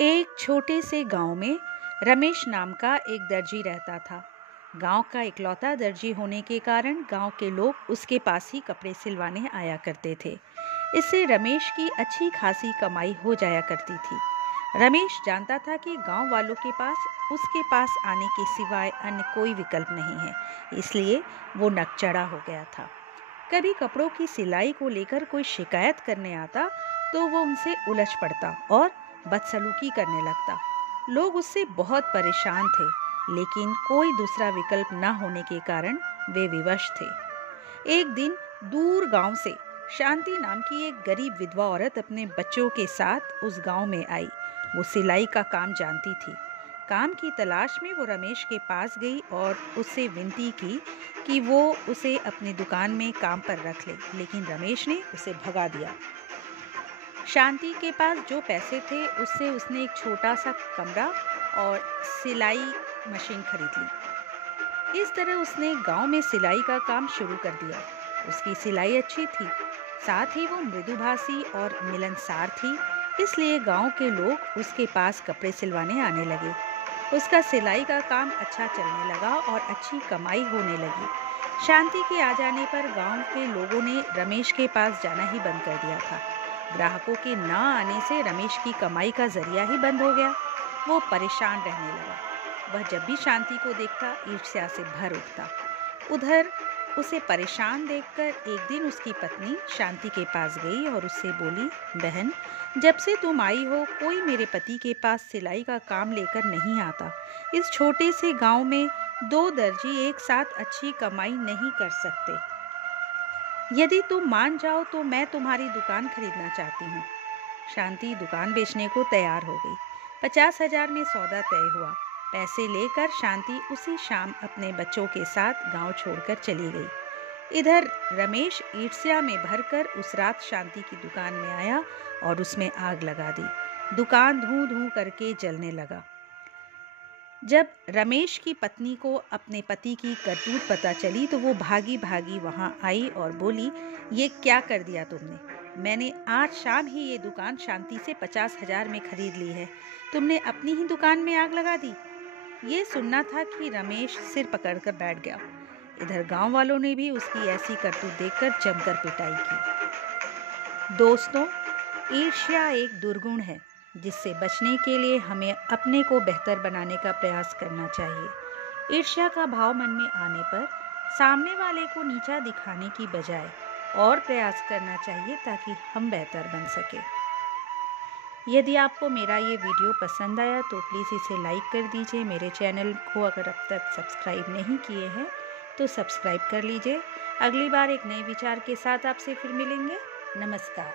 एक छोटे से गांव में रमेश नाम का एक दर्जी रहता था। गांव का इकलौता दर्जी होने के कारण गांव के लोग उसके पास ही कपड़े सिलवाने आया करते थे। इससे रमेश की अच्छी खासी कमाई हो जाया करती थी। रमेश जानता था कि गांव वालों के पास उसके पास आने के सिवाय अन्य कोई विकल्प नहीं है, इसलिए वो नकचढ़ा हो गया था। कभी कपड़ों की सिलाई को लेकर कोई शिकायत करने आता तो वो उनसे उलझ पड़ता और बदसलूकी करने लगता। लोग उससे बहुत परेशान थे, लेकिन कोई दूसरा विकल्प न होने के कारण वे विवश थे। एक दिन दूर गांव से शांति नाम की एक गरीब विधवा औरत अपने बच्चों के साथ उस गांव में आई। वो सिलाई का काम जानती थी। काम की तलाश में वो रमेश के पास गई और उससे विनती की कि वो उसे अपनी दुकान में काम पर रख ले, लेकिन रमेश ने उसे भगा दिया। शांति के पास जो पैसे थे उससे उसने एक छोटा सा कमरा और सिलाई मशीन खरीद ली। इस तरह उसने गांव में सिलाई का काम शुरू कर दिया। उसकी सिलाई अच्छी थी, साथ ही वो मृदुभाषी और मिलनसार थी, इसलिए गांव के लोग उसके पास कपड़े सिलवाने आने लगे। उसका सिलाई का काम अच्छा चलने लगा और अच्छी कमाई होने लगी। शांति के आ जाने पर गांव के लोगों ने रमेश के पास जाना ही बंद कर दिया था। ग्राहकों के न आने से रमेश की कमाई का जरिया ही बंद हो गया। वो परेशान रहने लगा। वह जब भी शांति को देखता ईर्ष्या से भर उठता। उधर उसे परेशान देखकर एक दिन उसकी पत्नी शांति के पास गई और उससे बोली, बहन, जब से तुम आई हो कोई मेरे पति के पास सिलाई का काम लेकर नहीं आता। इस छोटे से गांव में दो दर्जी एक साथ अच्छी कमाई नहीं कर सकते। यदि तुम मान जाओ तो मैं तुम्हारी दुकान खरीदना चाहती हूँ। शांति दुकान बेचने को तैयार हो गई। 50,000 में सौदा तय हुआ। पैसे लेकर शांति उसी शाम अपने बच्चों के साथ गांव छोड़कर चली गई। इधर रमेश ईर्ष्या में भरकर उस रात शांति की दुकान में आया और उसमें आग लगा दी। दुकान धूं धूं करके जलने लगा। जब रमेश की पत्नी को अपने पति की करतूत पता चली तो वो भागी भागी वहां आई और बोली, ये क्या कर दिया तुमने? मैंने आज शाम ही ये दुकान शांति से 50,000 में खरीद ली है। तुमने अपनी ही दुकान में आग लगा दी। ये सुनना था कि रमेश सिर पकड़कर बैठ गया। इधर गांव वालों ने भी उसकी ऐसी करतूत देखकर जमकर पिटाई की। दोस्तों, ईर्ष्या एक दुर्गुण है जिससे बचने के लिए हमें अपने को बेहतर बनाने का प्रयास करना चाहिए। ईर्ष्या का भाव मन में आने पर सामने वाले को नीचा दिखाने की बजाय और प्रयास करना चाहिए ताकि हम बेहतर बन सके। यदि आपको मेरा ये वीडियो पसंद आया तो प्लीज़ इसे लाइक कर दीजिए। मेरे चैनल को अगर अब तक सब्सक्राइब नहीं किए हैं तो सब्सक्राइब कर लीजिए। अगली बार एक नए विचार के साथ आपसे फिर मिलेंगे। नमस्कार।